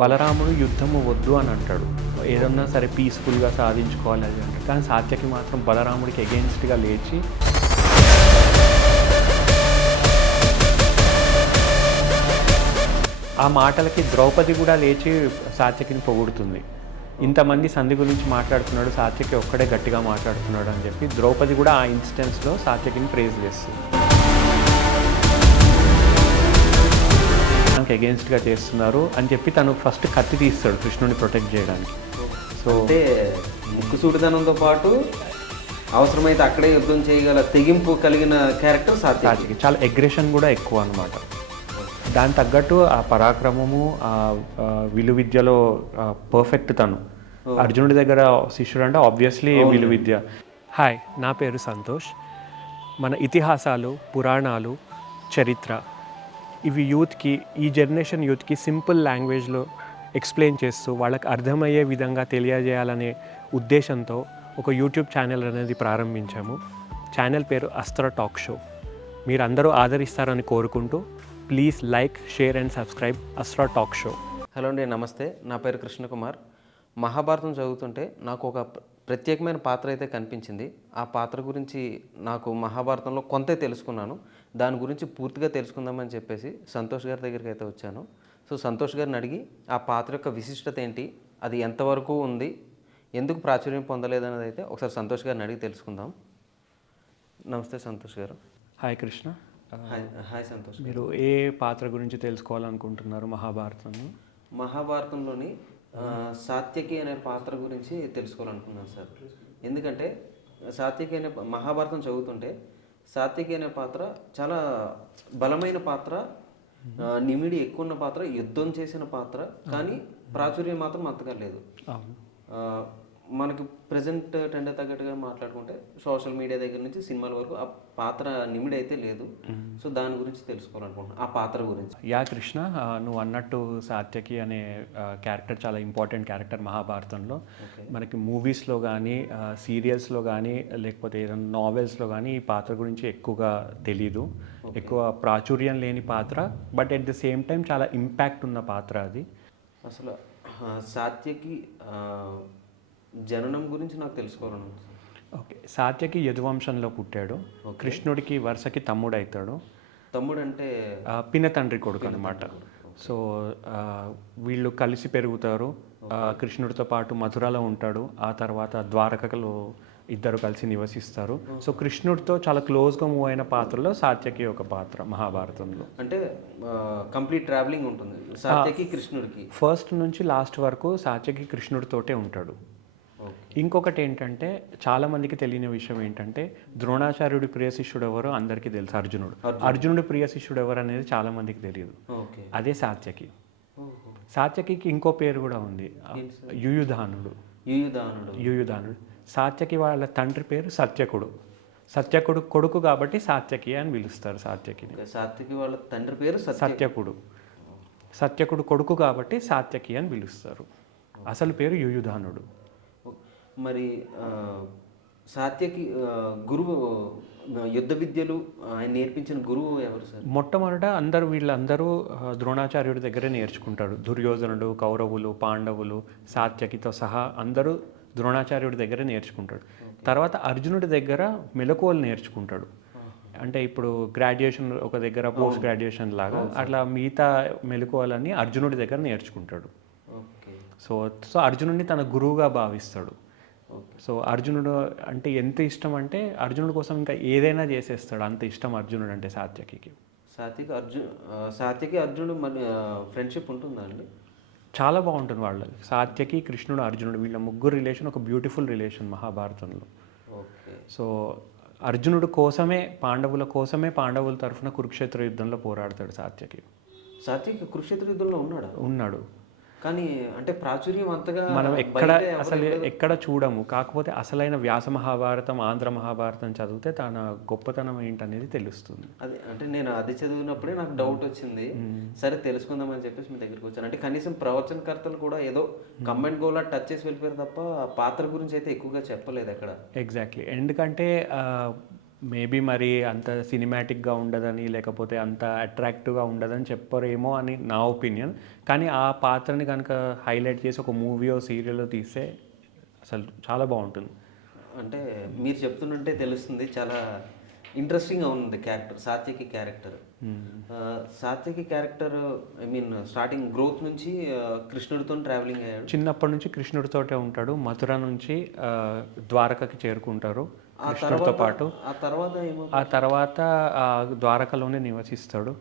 బలరాముడు యుద్ధము వద్దు అని అంటాడు. ఏదన్నా సరే పీస్ఫుల్గా సాధించుకోవాలి అది అంటాడు. కానీ సాత్యకి మాత్రం బలరాముడికి ఎగెయిన్స్ట్గా లేచి ఆ మాటలకి ద్రౌపది కూడా లేచి సాత్యకిని పొగుడుతుంది. ఇంతమంది సంధి గురించి మాట్లాడుతున్నాడు, సాత్యకి ఒక్కడే గట్టిగా మాట్లాడుతున్నాడు అని చెప్పి ద్రౌపది కూడా ఆ ఇన్స్టెన్స్లో సాత్యకిని ప్రేజ్ చేస్తుంది. తనకి ఎగెయిన్స్ట్గా చేస్తున్నారు అని చెప్పి తను ఫస్ట్ కత్తి తీస్తాడు కృష్ణుని ప్రొటెక్ట్ చేయడానికి. సో అంటే ముక్కుసూటిదనంతో పాటు అవసరమైతే అక్కడే యుద్ధం చేయగల తెగింపు కలిగిన క్యారెక్టర్ సాత్యకి. చాలా అగ్రెషన్ కూడా ఎక్కువ అనమాట. దాని తగ్గట్టు ఆ పరాక్రమము, ఆ విలువిద్యలో పర్ఫెక్ట్ తను. అర్జునుడి దగ్గర శిష్యుడు అంటే ఆబ్వియస్లీ విలువిద్య. హాయ్, నా పేరు సంతోష్. మన ఇతిహాసాలు, పురాణాలు, చరిత్ర ఇవి యూత్కి, ఈ జనరేషన్ యూత్కి సింపుల్ లాంగ్వేజ్లో ఎక్స్ప్లెయిన్ చేస్తూ వాళ్ళకి అర్థమయ్యే విధంగా తెలియజేయాలనే ఉద్దేశంతో ఒక యూట్యూబ్ ఛానల్ అనేది ప్రారంభించాము. ఛానల్ పేరు అస్త్ర టాక్ షో. మీరందరూ ఆదరిస్తారని కోరుకుంటూ please like, share and subscribe Astra talk show. Hello అండి, నమస్తే. నా పేరు కృష్ణకుమార్. మహాభారతం చదువుతుంటే నాకు ఒక ప్రత్యేకమైన పాత్ర అయితే కనిపించింది. ఆ పాత్ర గురించి నాకు మహాభారతంలో కొంతే తెలుసుకున్నాను. దాని గురించి పూర్తిగా తెలుసుకుందామని చెప్పేసి సంతోష్ గారి దగ్గరికి అయితే వచ్చాను. సో సంతోష్ గారిని అడిగి ఆ పాత్ర యొక్క విశిష్టత ఏంటి, అది ఎంతవరకు ఉంది, ఎందుకు ప్రాచుర్యం పొందలేదనేది అయితే ఒకసారి సంతోష్ గారిని అడిగి తెలుసుకుందాం. నమస్తే సంతోష్ గారు. హాయ్ కృష్ణ. హాయ్ సంతోష్. మీరు ఏ పాత్ర గురించి తెలుసుకోవాలనుకుంటున్నారు మహాభారతంలో? మహాభారతంలోని సాత్యకి అనే పాత్ర గురించి తెలుసుకోవాలనుకున్నాను సార్. ఎందుకంటే సాత్యకి అనే మహాభారతం చదువుతుంటే సాత్యకి అనే పాత్ర చాలా బలమైన పాత్ర, నిమిడి ఎక్కువ ఉన్న పాత్ర, యుద్ధం చేసిన పాత్ర, కానీ ప్రాచుర్యం మాత్రం అంతగా లేదు. మనకి ప్రజెంట్ ట్రెండ్ తగ్గట్టుగా మాట్లాడుకుంటే సోషల్ మీడియా దగ్గర నుంచి సినిమాల వరకు ఆ పాత్ర నిమిడి అయితే లేదు. సో దాని గురించి తెలుసుకోవాలనుకుంటున్నాను, ఆ పాత్ర గురించి. యా కృష్ణ, నువ్వు అన్నట్టు సాత్యకి అనే క్యారెక్టర్ చాలా ఇంపార్టెంట్ క్యారెక్టర్ మహాభారతంలో. మనకి మూవీస్లో కానీ, సీరియల్స్లో కానీ, లేకపోతే ఏదైనా నావెల్స్లో కానీ ఈ పాత్ర గురించి ఎక్కువగా తెలీదు. ఎక్కువ ప్రాచుర్యం లేని పాత్ర, but at the same time చాలా ఇంపాక్ట్ ఉన్న పాత్ర అది. అసలు సాత్యకి జననం గురించి నాకు తెలుసుకోవాలను. ఓకే, సాత్యకి యదువంశంలో పుట్టాడు. కృష్ణుడికి వరుసకి తమ్ముడు అవుతాడు. తమ్ముడు అంటే పినతండ్రి కొడుకు అనమాట. సో వీళ్ళు కలిసి పెరుగుతారు. కృష్ణుడితో పాటు మధురలో ఉంటాడు. ఆ తర్వాత ద్వారకలో ఇద్దరు కలిసి నివసిస్తారు. సో కృష్ణుడితో చాలా క్లోజ్గా మూవ్ అయిన పాత్రలో సాత్యకి ఒక పాత్ర మహాభారతంలో. అంటే కంప్లీట్ ట్రావెలింగ్ ఉంటుంది సాత్యకి కృష్ణుడికి. ఫస్ట్ నుంచి లాస్ట్ వరకు సాత్యకి కృష్ణుడితోటే ఉంటాడు. ఇంకొకటి ఏంటంటే చాలామందికి తెలియని విషయం ఏంటంటే ద్రోణాచార్యుడి ప్రియ శిష్యుడు ఎవరో అందరికీ తెలుసు, అర్జునుడు. అర్జునుడి ప్రియ శిష్యుడు ఎవరు అనేది చాలామందికి తెలియదు. అదే సాత్యకి. సాత్యకి ఇంకో పేరు కూడా ఉంది, యుయుధానుడు. యుయుధానుడు. సాత్యకి వాళ్ళ తండ్రి పేరు సత్యకుడు. సత్యకుడు కొడుకు కాబట్టి సాత్యకి అని పిలుస్తారు సాత్యకిని. సాత్యకి వాళ్ళ తండ్రి పేరు సత్యకుడు. సత్యకుడు కొడుకు కాబట్టి సాత్యకి అని పిలుస్తారు. అసలు పేరు యుయుధానుడు. మరి సాత్యకి గురువు, యుద్ధ విద్యలు ఆయన నేర్పించిన గురువు ఎవరు సార్? మొట్టమొదట వీళ్ళందరూ ద్రోణాచార్యుడి దగ్గరే నేర్చుకుంటాడు. దుర్యోధనుడు, కౌరవులు, పాండవులు, సాత్యకితో సహా అందరూ ద్రోణాచార్యుడి దగ్గర నేర్చుకుంటాడు. తర్వాత అర్జునుడి దగ్గర మెలకువలు నేర్చుకుంటాడు. అంటే ఇప్పుడు గ్రాడ్యుయేషన్ ఒక దగ్గర, పోస్ట్ గ్రాడ్యుయేషన్ లాగా అట్లా మిగతా మెలకువలన్నీ అర్జునుడి దగ్గర నేర్చుకుంటాడు. సో అర్జునుడిని తన గురువుగా భావిస్తాడు. సో అర్జునుడు అంటే ఎంత ఇష్టం అంటే అర్జునుడి కోసం ఇంకా ఏదైనా చేసేస్తాడు, అంత ఇష్టం అర్జునుడు అంటే సాత్యకి. సాత్యకి అర్జునుడు మరి ఫ్రెండ్షిప్ ఉంటుందా అండి? చాలా బాగుంటుంది వాళ్ళు. సాత్యకి, కృష్ణుడు, అర్జునుడు వీళ్ళ ముగ్గురు రిలేషన్ ఒక బ్యూటిఫుల్ రిలేషన్ మహాభారతంలో. సో అర్జునుడు కోసమే, పాండవుల కోసమే పాండవుల తరఫున కురుక్షేత్ర యుద్ధంలో పోరాడతాడు సాత్యకి. సాత్యకి కురుక్షేత్ర యుద్ధంలో ఉన్నాడు. కానీ అంటే ప్రాచుర్యం అంతగా మనం ఎక్కడ చూడము. కాకపోతే అసలైన వ్యాస మహాభారతం, ఆంధ్ర మహాభారతం చదివితే తన గొప్పతనం ఏంటనేది తెలుస్తుంది. అది అంటే నేను అది చదివినప్పుడే నాకు డౌట్ వచ్చింది. సరే తెలుసుకుందామని చెప్పేసి మీ దగ్గరికి వచ్చాను. అంటే కనీసం ప్రవచనకర్తలు కూడా ఏదో కమెంట్ గోలా టచ్ చేసి వెళ్ళిపోయారు తప్ప పాత్ర గురించి అయితే ఎక్కువగా చెప్పలేదు అక్కడ. ఎగ్జాక్ట్లీ. ఎందుకంటే మేబీ మరి అంత సినిమాటిక్గా ఉండదని లేకపోతే అంత అట్రాక్టివ్గా ఉండదని చెప్పరేమో అని నా ఒపీనియన్. కానీ ఆ పాత్రని కనుక హైలైట్ చేసి ఒక మూవీయో సీరియల్లో తీస్తే అసలు చాలా బాగుంటుంది. అంటే మీరు చెప్తుంటే తెలుస్తుంది చాలా ఇంట్రెస్టింగ్గా ఉంది character, Satyaki character. Satyaki character I mean starting growth నుంచి కృష్ణుడితో ట్రావెలింగ్ అయ్యాడు. చిన్నప్పటి నుంచి కృష్ణుడితోటే ఉంటాడు. మథుర నుంచి ద్వారకకి చేరుకుంటారు కృష్ణుడితో పాటు. ఆ తర్వాత ద్వారకలోనే నివసిస్తాడు.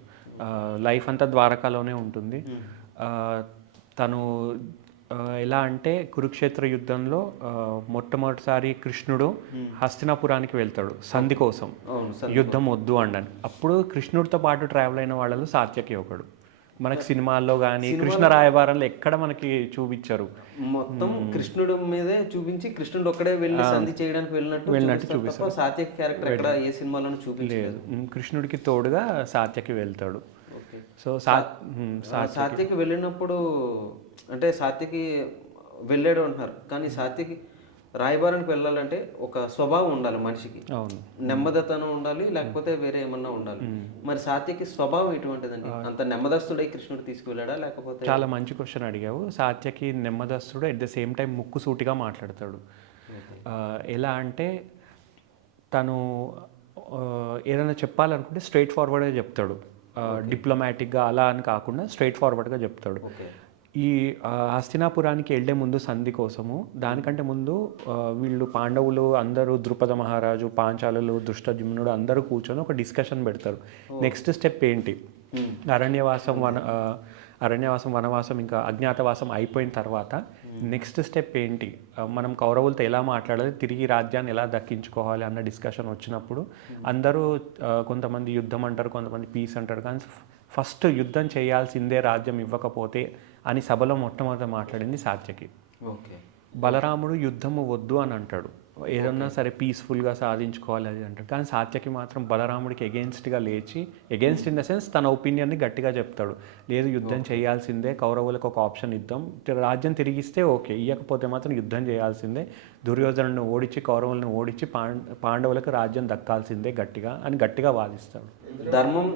లైఫ్ అంతా ద్వారకలోనే ఉంటుంది. తను ఎలా అంటే కురుక్షేత్ర యుద్ధంలో మొట్టమొదటిసారి కృష్ణుడు హస్తినాపురానికి వెళ్తాడు సంధి కోసం, యుద్ధం వద్దు అండని. అప్పుడు కృష్ణుడితో పాటు ట్రావెల్ అయిన వాళ్ళలో సాత్యకి ఒకడు. మనకి సినిమాల్లో కానీ కృష్ణ రాయబారంలో ఎక్కడ మనకి చూపించారు. మొత్తం కృష్ణుడు మీదే చూపించి కృష్ణుడు ఒక్కడే వెళ్ళి సంధి చేయడానికి వెళ్ళినట్టు చూపిస్తారు. సాత్యకి క్యారెక్టర్ ఎక్కడ ఏ సినిమాలోనూ చూపించలేదు. కృష్ణుడికి తోడుగా సాత్యకి వెళ్తాడు. సో సాత్యకి వెళ్ళినప్పుడు అంటే సాత్యకి వెళ్ళాడు అంటున్నారు, కానీ సాత్యకి రాయబారానికి వెళ్ళాలంటే ఒక స్వభావం ఉండాలి మనిషికి. అవును, నెమ్మదతనం ఉండాలి, లేకపోతే వేరే ఏమన్నా ఉండాలి. మరి సాత్యకి స్వభావం ఎటువంటిదండి? అంత నెమ్మదస్తుడై కృష్ణుడు తీసుకువెళ్ళాడా లేకపోతే? చాలా మంచి క్వశ్చన్ అడిగావు. సాత్యకి నెమ్మదస్తుడు, అట్ ద సేమ్ టైం ముక్కుసూటిగా మాట్లాడతాడు. ఎలా అంటే తను ఏదైనా చెప్పాలనుకుంటే స్ట్రైట్ ఫార్వర్డ్గా చెప్తాడు. డిప్లొమాటిక్గా అలా అని కాకుండా స్ట్రైట్ ఫార్వర్డ్గా చెప్తాడు. ఈ హస్తినాపురానికి వెళ్ళే ముందు సంధి కోసము, దానికంటే ముందు వీళ్ళు పాండవులు అందరూ, ద్రుపద మహారాజు, పాంచాలులు, దృష్టజుమ్నుడు అందరూ కూర్చొని ఒక డిస్కషన్ పెడతారు. నెక్స్ట్ స్టెప్ ఏంటి, అరణ్యవాసం వనవాసం ఇంకా అజ్ఞాతవాసం అయిపోయిన తర్వాత నెక్స్ట్ స్టెప్ ఏంటి, మనం కౌరవులతో ఎలా మాట్లాడాలి, తిరిగి రాజ్యాన్ని ఎలా దక్కించుకోవాలి అన్న డిస్కషన్ వచ్చినప్పుడు అందరూ కొంతమంది యుద్ధం అంటారు, కొంతమంది పీస్ అంటారు. కానీ ఫస్ట్ యుద్ధం చేయాల్సిందే రాజ్యం ఇవ్వకపోతే అని సభలో మొట్టమొదట మాట్లాడింది సాత్యకి. బలరాముడు యుద్ధము వద్దు అని అంటాడు, ఏదన్నా సరే పీస్ఫుల్గా సాధించుకోవాలి అది అంటాడు. కానీ సాత్యకి మాత్రం బలరాముడికి ఎగెన్స్ట్గా లేచి, ఎగెన్స్ట్ ఇన్ ద సెన్స్ తన ఒపీనియన్ని గట్టిగా చెప్తాడు. లేదు, యుద్ధం చేయాల్సిందే, కౌరవులకు ఒక ఆప్షన్ ఇద్దాం, రాజ్యం తిరిగిస్తే ఓకే, ఇవ్వకపోతే మాత్రం యుద్ధం చేయాల్సిందే, దుర్యోధనుని ఓడించి కౌరవులను ఓడించి పాండవులకు రాజ్యం దక్కాల్సిందే గట్టిగా అని గట్టిగా వాదిస్తాడు. ధర్మం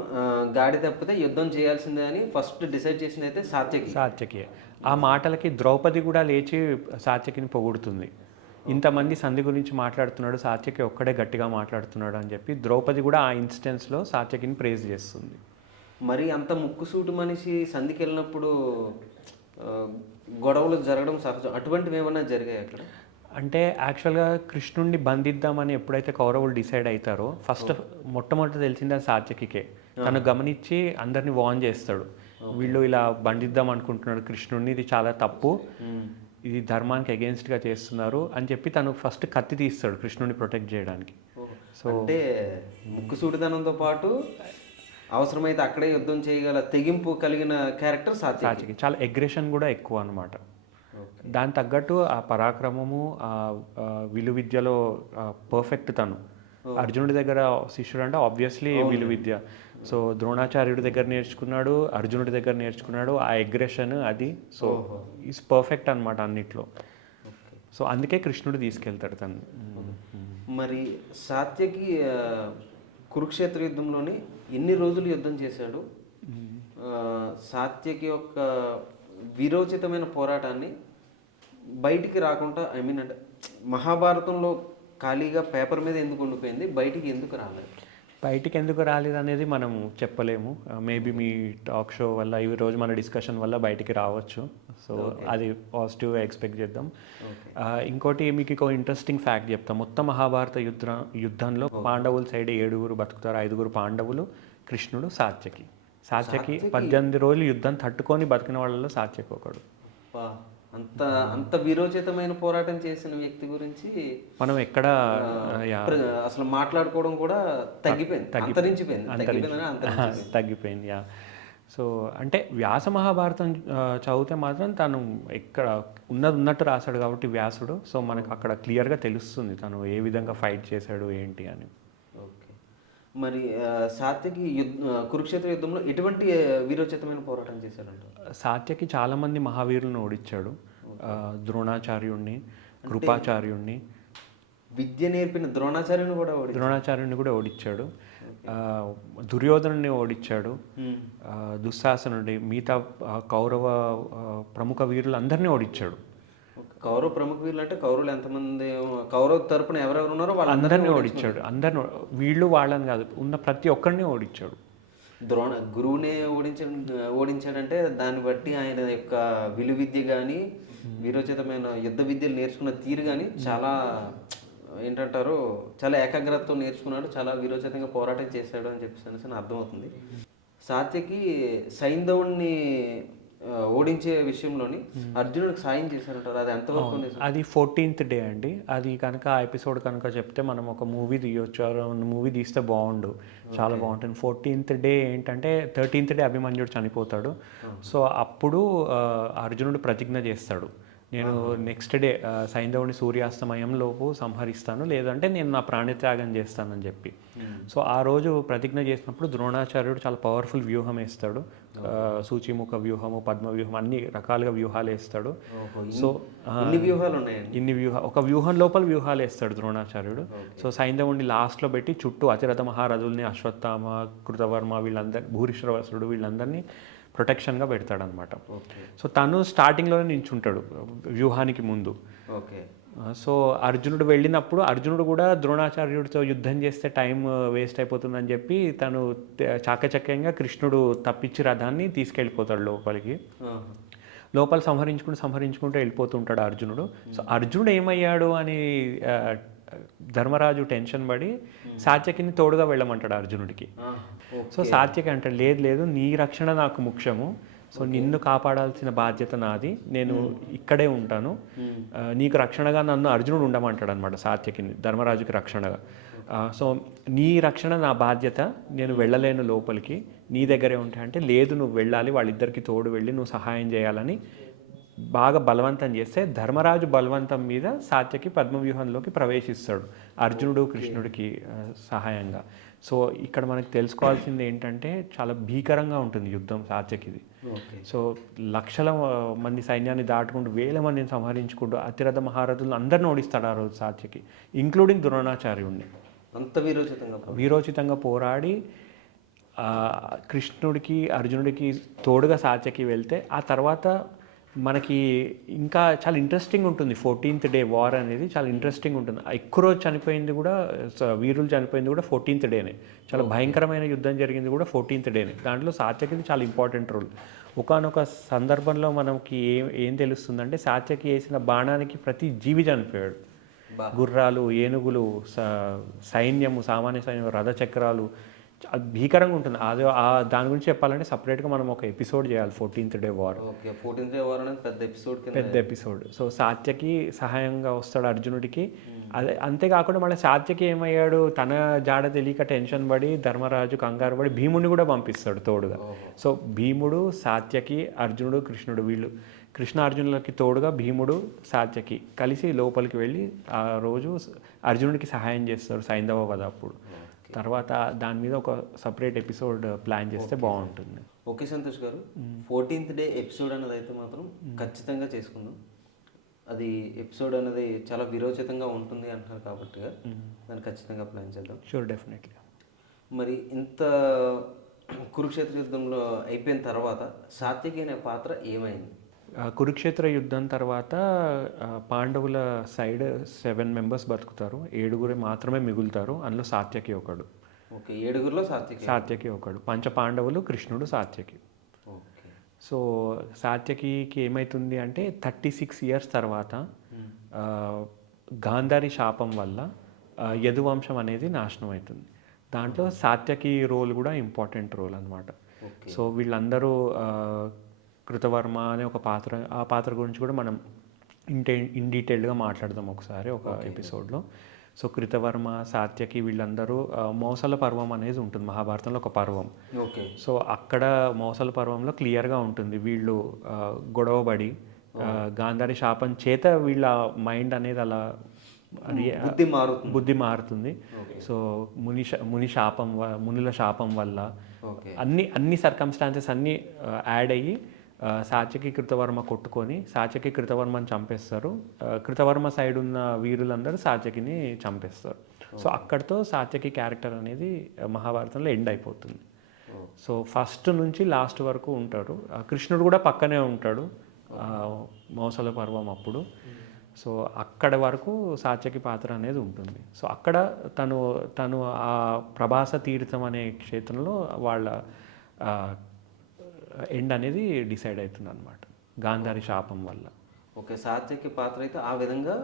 గాడి తప్పితే యుద్ధం చేయాల్సిందే అని ఫస్ట్ డిసైడ్ చేసింది అయితే సాత్యకి. ఆ మాటలకి ద్రౌపది కూడా లేచి సాత్యకిని పొగుడుతుంది. ఇంతమంది సంధి గురించి మాట్లాడుతున్నాడు, సాత్యకి ఒక్కడే గట్టిగా మాట్లాడుతున్నాడు అని చెప్పి ద్రౌపది కూడా ఆ ఇన్స్టెన్స్లో సాత్యకిని ప్రేజ్ చేస్తుంది. మరి అంత ముక్కుసూటు మనిషి సంధికి వెళ్ళినప్పుడు గొడవలు జరగడం సహజం, అటువంటివి ఏమన్నా జరిగాయి అక్కడ? అంటే యాక్చువల్గా కృష్ణుడిని బంధిద్దామని ఎప్పుడైతే కౌరవులు డిసైడ్ అవుతారో ఫస్ట్ మొట్టమొదటి తెలిసింది అది సాత్యకికే. తను గమనించి అందరినీ వార్న్ చేస్తాడు, వీళ్ళు ఇలా బంధిద్దాం అనుకుంటున్నాడు కృష్ణుడిని, ఇది చాలా తప్పు, ఇది ధర్మానికి అగెన్స్ట్గా చేస్తున్నారు అని చెప్పి తను ఫస్ట్ కత్తి తీస్తాడు కృష్ణుడిని ప్రొటెక్ట్ చేయడానికి. సో అంటే ముక్కుసూటితనంతో పాటు అవసరమైతే అక్కడే యుద్ధం చేయగల తెగింపు కలిగిన క్యారెక్టర్ సాత్యకి. చాలా అగ్రెషన్ కూడా ఎక్కువ అనమాట. దాని తగ్గట్టు ఆ పరాక్రమము, ఆ విలువిద్యలో పర్ఫెక్ట్. తను అర్జునుడి దగ్గర శిష్యుడు అంటే ఆబ్వియస్లీ విలువిద్య. సో ద్రోణాచార్యుడి దగ్గర నేర్చుకున్నాడు, అర్జునుడి దగ్గర నేర్చుకున్నాడు ఆ అగ్రెషన్ అది. సో ఈజ్ పర్ఫెక్ట్ అనమాట అన్నిట్లో. సో అందుకే కృష్ణుడు తీసుకెళ్తాడు తను. మరి సాత్యకి కురుక్షేత్ర యుద్ధంలోని ఎన్ని రోజులు యుద్ధం చేశాడు? సాత్యకి యొక్క వీరోచితమైన పోరాటాన్ని బయటికి రాకుండా, ఐ మీన్ అంటే మహాభారతంలో ఖాళీగా పేపర్ మీద ఎందుకు ఉండిపోయింది, బయటికి ఎందుకు రాలేదు? బయటికి ఎందుకు రాలేదు అనేది మనం చెప్పలేము. మేబీ మీ టాక్ షో వల్ల, ఈ రోజు మన డిస్కషన్ వల్ల బయటికి రావచ్చు. సో అది పాజిటివ్గా ఎక్స్పెక్ట్ చేద్దాం. ఇంకోటి మీకు ఇంకో ఇంట్రెస్టింగ్ ఫ్యాక్ట్ చెప్తాం. మొత్తం మహాభారత యుద్ధంలో పాండవుల సైడ్ 7 బతుకుతారు, 5 పాండవులు, కృష్ణుడు, సాత్యకి. 18 రోజులు యుద్ధం తట్టుకొని బతికిన వాళ్ళలో సాత్యకి ఒకడు. అంత వీరోచితమైన పోరాటం చేసిన వ్యక్తి గురించి మనం ఎక్కడ అసలు మాట్లాడుకోవడం కూడా తగ్గిపోయింది. సో అంటే వ్యాస మహాభారతం చదివితే మాత్రం తను ఎక్కడ ఉన్నట్టు రాశాడు కాబట్టి వ్యాసుడు. సో మనకు అక్కడ క్లియర్గా తెలుస్తుంది తను ఏ విధంగా ఫైట్ చేశాడు ఏంటి అని. మరి సాత్యకి కురుక్షేత్ర యుద్ధంలో ఎటువంటి వీరోచితమైన పోరాటం చేశాడంట? సాత్యకి చాలామంది మహావీరులను ఓడించాడు. ద్రోణాచార్యుణ్ణి, కృపాచార్యుణ్ణి, విద్య నేర్పిన ద్రోణాచార్యుని కూడా ద్రోణాచార్యుని కూడా ఓడించాడు, దుర్యోధనుని ఓడించాడు, దుశ్శాసనుడి మిగతా కౌరవ ప్రముఖ వీరులందరినీ ఓడించాడు. కౌరవ ప్రముఖ వీరులు అంటే కౌరవులు ఎంతమంది, కౌరవ తరపున ఎవరెవరు ఉన్నారో వాళ్ళందరినీ ఓడించాడు. అందరిని, వీళ్ళు వాళ్ళని కాదు, ఉన్న ప్రతి ఒక్కరిని ఓడించాడు. గురువునే ఓడించాడంటే దాన్ని బట్టి ఆయన యొక్క విలువిద్య కానీ వీరోచితమైన యుద్ధ విద్యలు నేర్చుకున్న తీరు కానీ చాలా ఏంటంటారు, చాలా ఏకాగ్రతతో నేర్చుకున్నాడు, చాలా వీరోచితంగా పోరాటం చేశాడు అని చెప్పేసి అర్థమవుతుంది. సాత్యకి సైంధవుడిని ఓడించే విషయంలోని అర్జునుడికి సాయం చేశారంటారు, అది ఎంతవరకు? అది 14th డే అండి. అది కనుక ఆ ఎపిసోడ్ కనుక చెప్తే మనం ఒక మూవీ తీయొచ్చు, మూవీ తీస్తే బాగుండు, చాలా బాగుంటుంది. 14th డే ఏంటంటే 13th డే అభిమన్యుడు చనిపోతాడు. సో అప్పుడు అర్జునుడు ప్రతిజ్ఞ చేస్తాడు, నేను నెక్స్ట్ డే సైంధవుని సూర్యాస్తమయంలోపు సంహరిస్తాను, లేదంటే నేను నా ప్రాణత్యాగం చేస్తానని చెప్పి. సో ఆ రోజు ప్రతిజ్ఞ చేసినప్పుడు ద్రోణాచార్యుడు చాలా పవర్ఫుల్ వ్యూహం వేస్తాడు, సూచిముఖ వ్యూహము, పద్మ వ్యూహం, అన్ని రకాలుగా వ్యూహాలు వేస్తాడు. సో ఇన్ని ఒక వ్యూహం లోపల వ్యూహాలు వేస్తాడు ద్రోణాచార్యుడు. సో సైంధవుని లాస్ట్లో పెట్టి చుట్టూ అతిరథ మహారథుల్ని, అశ్వత్థామ, కృతవర్మ, వీళ్ళందరూ, భూరిశ్రవసుడు, వీళ్ళందరినీ ప్రొటెక్షన్గా పెడతాడనమాట. సో తను స్టార్టింగ్లోనే నించుంటాడు వ్యూహానికి ముందు. సో అర్జునుడు వెళ్ళినప్పుడు అర్జునుడు కూడా ద్రోణాచార్యుడితో యుద్ధం చేస్తే టైం వేస్ట్ అయిపోతుందని చెప్పి తను చాకచక్యంగా కృష్ణుడు తప్పించి రథాన్ని తీసుకెళ్ళిపోతాడు లోపలికి. లోపల సంహరించుకుంటూ వెళ్ళిపోతుంటాడు అర్జునుడు. సో అర్జునుడు ఏమయ్యాడు అని ధర్మరాజు టెన్షన్ పడి సాత్యకిని తోడుగా వెళ్ళమంటాడు అర్జునుడికి. సో సాత్యకి అంటాడు, లేదు, నీ రక్షణ నాకు ముఖ్యము, సో నిన్ను కాపాడాల్సిన బాధ్యత నాది, నేను ఇక్కడే ఉంటాను, నీకు రక్షణగా నన్ను అర్జునుడు ఉండమంటాడు అనమాట సాత్యకిని, ధర్మరాజుకి రక్షణగా. సో నీ రక్షణ నా బాధ్యత, నేను వెళ్ళలేను లోపలికి, నీ దగ్గరే ఉంటా అంటే, లేదు నువ్వు వెళ్ళాలి, వాళ్ళిద్దరికి తోడు వెళ్ళి నువ్వు సహాయం చేయాలని బాగా బలవంతం చేస్తే ధర్మరాజు బలవంతం మీద సాత్యకి పద్మవ్యూహంలోకి ప్రవేశిస్తాడు అర్జునుడు కృష్ణుడికి సహాయంగా. సో ఇక్కడ మనకు తెలుసుకోవాల్సింది ఏంటంటే చాలా భీకరంగా ఉంటుంది యుద్ధం సాత్యకిది. సో లక్షల మంది సైన్యాన్ని దాటుకుంటూ వేల మందిని సంహరించుకుంటూ అతిరథ మహారథులను అందరిని ఓడిస్తాడు ఆ రోజు సాత్యకి, ఇంక్లూడింగ్ ద్రోణాచార్యుడిని. అంత వీరోచితంగా పోరాడి కృష్ణుడికి అర్జునుడికి తోడుగా సాత్యకి వెళ్తే ఆ తర్వాత మనకి ఇంకా చాలా ఇంట్రెస్టింగ్ ఉంటుంది. 14th డే వార్ అనేది చాలా ఇంట్రెస్టింగ్ ఉంటుంది. ఎక్కువ రోజు చనిపోయింది కూడా, వీరులు చనిపోయింది కూడా 14th డేనే. చాలా భయంకరమైన యుద్ధం జరిగింది కూడా 14th డేనే. దాంట్లో సాత్యకిది చాలా ఇంపార్టెంట్ రోల్. ఒకానొక సందర్భంలో మనకి ఏం తెలుస్తుందంటే సాత్యకి వేసిన బాణానికి ప్రతి జీవి చనిపోయాడు. గుర్రాలు, ఏనుగులు, సైన్యము, సామాన్య సైన్యం, రథచక్రాలు, అది భీకరంగా ఉంటుంది. అది దాని గురించి చెప్పాలంటే సపరేట్గా మనం ఒక ఎపిసోడ్ చేయాలి. 14th day war, 14th day war అనేది పెద్ద ఎపిసోడ్. సో సాత్యకి సహాయంగా వస్తాడు అర్జునుడికి. అదే అంతేకాకుండా మళ్ళీ సాత్యకి ఏమయ్యాడు, తన జాడ తెలియక టెన్షన్ పడి ధర్మరాజు కంగారు పడి భీముడిని కూడా పంపిస్తాడు తోడుగా. సో భీముడు, సాత్యకి, అర్జునుడు, కృష్ణుడు, వీళ్ళు కృష్ణ అర్జునులకి తోడుగా భీముడు, సాత్యకి కలిసి లోపలికి వెళ్ళి ఆ రోజు అర్జునుడికి సహాయం చేస్తారు సైంధవ వధ అప్పుడు. తర్వాత దాని మీద ఒక సపరేట్ ఎపిసోడ్ ప్లాన్ చేస్తే బాగుంటుంది. ఓకే సంతోష్ గారు, 14th డే ఎపిసోడ్ అనేది అయితే మాత్రం ఖచ్చితంగా చేసుకుందాం. అది ఎపిసోడ్ అనేది చాలా విరోచితంగా ఉంటుంది అంటున్నారు కాబట్టి దాన్ని ఖచ్చితంగా ప్లాన్ చేద్దాం. Sure, definitely. మరి ఇంత కురుక్షేత్ర యుద్ధంలో అయిపోయిన తర్వాత సాత్యకి అనే పాత్ర ఏమైంది? కురుక్షేత్ర యుద్ధం తర్వాత పాండవుల సైడ్ 7 members బతుకుతారు, 7 మాత్రమే మిగులుతారు. అందులో సాత్యకి ఒకడు. ఓకే, 7గురిలో సాత్యకి ఒకడు. పంచపాండవులు, కృష్ణుడు, సాత్యకి. సో సాత్యకి ఏమవుతుంది అంటే 36 years తర్వాత గాంధారి శాపం వల్ల యదువంశం అనేది నాశనం అవుతుంది. దాంట్లో సాత్యకి రోల్ కూడా ఇంపార్టెంట్ రోల్ అనమాట. సో వీళ్ళందరూ కృతవర్మ అనే ఒక పాత్ర, ఆ పాత్ర గురించి కూడా మనం ఇన్ డీటెయిల్డ్గా మాట్లాడదాం ఒకసారి ఒక ఎపిసోడ్లో. సో కృతవర్మ, సాత్యకి వీళ్ళందరూ మౌసల పర్వం అనేది ఉంటుంది మహాభారతంలో ఒక పర్వం. సో అక్కడ మౌసల పర్వంలో క్లియర్గా ఉంటుంది వీళ్ళు గొడవబడి గాంధారి శాపం చేత వీళ్ళ మైండ్ అనేది అలా బుద్ధి మారుతుంది. సో మునుల శాపం వల్ల అన్ని సర్కమ్స్టాన్సెస్ అన్నీ యాడ్ అయ్యి సాత్యకి కృతవర్మ కొట్టుకొని సాత్యకి కృతవర్మని చంపేస్తారు. కృతవర్మ సైడ్ ఉన్న వీరులందరూ సాత్యకిని చంపేస్తారు. సో అక్కడితో సాత్యకి క్యారెక్టర్ అనేది మహాభారతంలో ఎండ్ అయిపోతుంది. సో ఫస్ట్ నుంచి లాస్ట్ వరకు ఉంటాడు. కృష్ణుడు కూడా పక్కనే ఉంటాడు మౌసల పర్వం అప్పుడు. సో అక్కడ వరకు సాత్యకి పాత్ర అనేది ఉంటుంది. సో అక్కడ తను ఆ ప్రభాస తీర్థం అనే క్షేత్రంలో వాళ్ళ ఎండ్ అనేది డిసైడ్ అవుతుంది అనమాట గాంధారి శాపం వల్ల. ఓకే, సాత్యకి పాత్ర అయితే ఆ విధంగా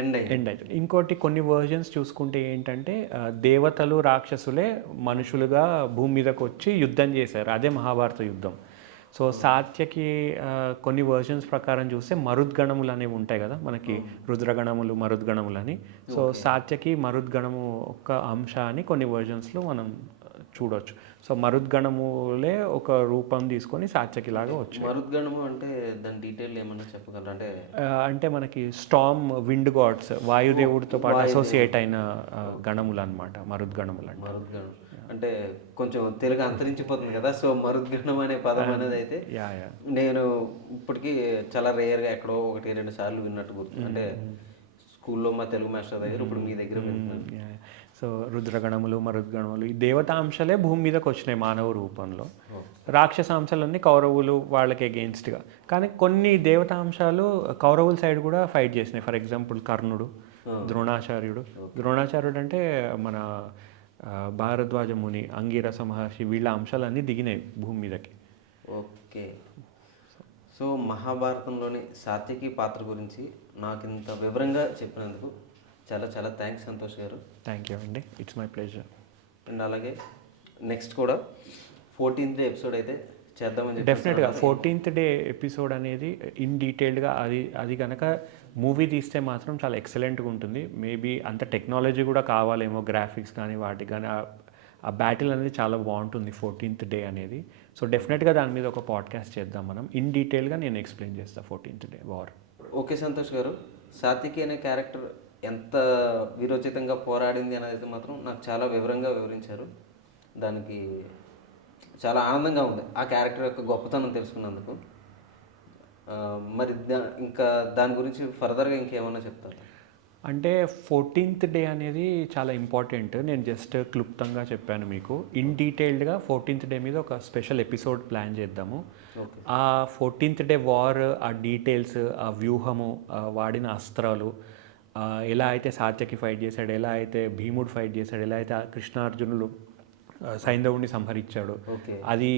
ఎండ్ అవుతుంది. ఇంకోటి కొన్ని వర్జన్స్ చూసుకుంటే ఏంటంటే దేవతలు రాక్షసులే మనుషులుగా భూమి మీదకి వచ్చి యుద్ధం చేశారు. అదే మహాభారత యుద్ధం. సో సాత్యకి కొన్ని వర్జన్స్ ప్రకారం చూస్తే మరుద్గణములు అనేవి ఉంటాయి కదా మనకి, రుద్రగణములు మరుద్గణములు అని. సో సాత్యకి మరుద్గణము ఒక అంశ అని కొన్ని వర్జన్స్లో మనం చూడొచ్చు. సో మరుద్గణములే ఒక రూపం తీసుకొని సాత్యకి లాగా వచ్చాయి. మరుద్గణము అంటే దాని డీటెయిల్ ఏమన్నా చెప్పగలరా? అంటే మనకి స్టామ్ విండ్ గాడ్స్ వాయుదేవుడితో పాటు అసోసియేట్ అయిన గణములు అనమాట మరుద్గణములు అంటే. మరుద్గణం అంటే కొంచెం తెలుగు అంతరించిపోతుంది కదా. సో మరుద్గణం అనే పదం అనేది అయితే నేను ఇప్పటికీ చాలా రేర్గా ఎక్కడో 1-2 సార్లు విన్నట్టు గుర్తు. అంటే స్కూల్లో మా తెలుగు మాస్టర్ దగ్గర, ఇప్పుడు మీ దగ్గర వింటున్నాను. సో రుద్రగణములు మరుద్గణములు ఈ దేవతాంశాలే భూమి మీదకి వచ్చినాయి మానవ రూపంలో. రాక్షసాంశాలన్నీ కౌరవులు వాళ్ళకి అగెయిన్స్ట్గా. కానీ కొన్ని దేవతాంశాలు కౌరవుల సైడ్ కూడా ఫైట్ చేసినాయి. ఫర్ ఎగ్జాంపుల్ కర్ణుడు, ద్రోణాచార్యుడు. ద్రోణాచార్యుడు అంటే మన భారద్వాజ ముని, అంగీరస మహర్షి, వీళ్ళ అంశాలన్నీ దిగినాయి భూమి మీదకి. ఓకే, సో మహాభారతంలోని సాత్యకి పాత్ర గురించి నాకు ఇంత వివరంగా చెప్పినందుకు చాలా చాలా థ్యాంక్స్ సంతోష్ గారు. థ్యాంక్ యూ అండి, ఇట్స్ మై ప్లెజర్. అండ్ అలాగే నెక్స్ట్ కూడా 14th ఎపిసోడ్ అయితే చేద్దామని డెఫినెట్గా 14th డే ఎపిసోడ్ అనేది ఇన్ డీటెయిల్డ్గా అది కనుక మూవీ తీస్తే మాత్రం చాలా ఎక్సలెంట్గా ఉంటుంది. మేబీ అంత టెక్నాలజీ కూడా కావాలేమో, గ్రాఫిక్స్ కానీ వాటికి కానీ. ఆ బ్యాటిల్ అనేది చాలా బాగుంటుంది 14th డే అనేది. సో డెఫినెట్గా దాని మీద ఒక పాడ్కాస్ట్ చేద్దాం మనం. ఇన్ డీటెయిల్గా నేను ఎక్స్ప్లెయిన్ చేస్తాను 14th day war. Okay Santosh గారు, సాత్యకి అనే క్యారెక్టర్ ఎంత వీరోచితంగా పోరాడింది అనేది మాత్రం నాకు చాలా వివరంగా వివరించారు. దానికి చాలా ఆనందంగా ఉంది ఆ క్యారెక్టర్ యొక్క గొప్పతనం తెలుసుకున్నందుకు. మరి ఇంకా దాని గురించి ఫర్దర్గా ఇంకేమన్నా చెప్తారు? అంటే 14th డే అనేది చాలా ఇంపార్టెంట్. నేను జస్ట్ క్లుప్తంగా చెప్పాను మీకు. ఇన్ డీటెయిల్డ్గా 14th డే మీద ఒక స్పెషల్ ఎపిసోడ్ ప్లాన్ చేద్దాము. ఆ 14th డే వార్, ఆ డీటెయిల్స్, ఆ వ్యూహము, వాడిన అస్త్రాలు, ఎలా అయితే సాత్యకి ఫైట్ చేశాడు, ఎలా అయితే భీముడు ఫైట్ చేశాడు, ఎలా అయితే కృష్ణార్జునులు సైంధవుడిని సంహరించాడు, అది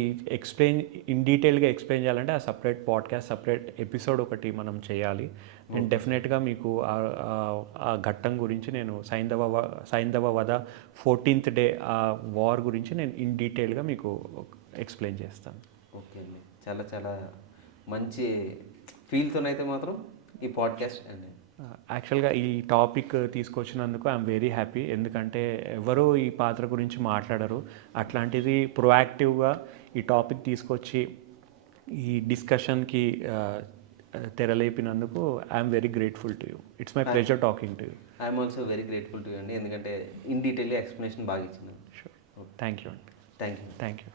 ఇన్ డీటెయిల్గా ఎక్స్ప్లెయిన్ చేయాలంటే ఆ సపరేట్ పాడ్కాస్ట్, సపరేట్ ఎపిసోడ్ ఒకటి మనం చేయాలి. నేను డెఫినెట్గా మీకు ఆ ఘట్టం గురించి నేను సైంధవ వధ 14th డే ఆ వార్ గురించి నేను ఇన్ డీటెయిల్గా మీకు ఎక్స్ప్లెయిన్ చేస్తాను. ఓకే అండి, చాలా చాలా మంచి ఫీల్తోనైతే మాత్రం ఈ పాడ్కాస్ట్ అండి. యాక్చువల్గా ఈ టాపిక్ తీసుకొచ్చినందుకు ఐఎమ్ వెరీ హ్యాపీ. ఎందుకంటే ఎవరూ ఈ పాత్ర గురించి మాట్లాడరు. అట్లాంటిది ప్రొయాక్టివ్గా ఈ టాపిక్ తీసుకొచ్చి ఈ డిస్కషన్కి తెరలేపినందుకు I'm very grateful to you. It's my pleasure talking to you. I'm also very grateful to you అండి, ఎందుకంటే ఇన్ డీటెయిల్గా ఎక్స్ప్లెనేషన్ బాగా ఇచ్చింది. షూర్, థ్యాంక్ యూ అండి. Thank you. Thank you.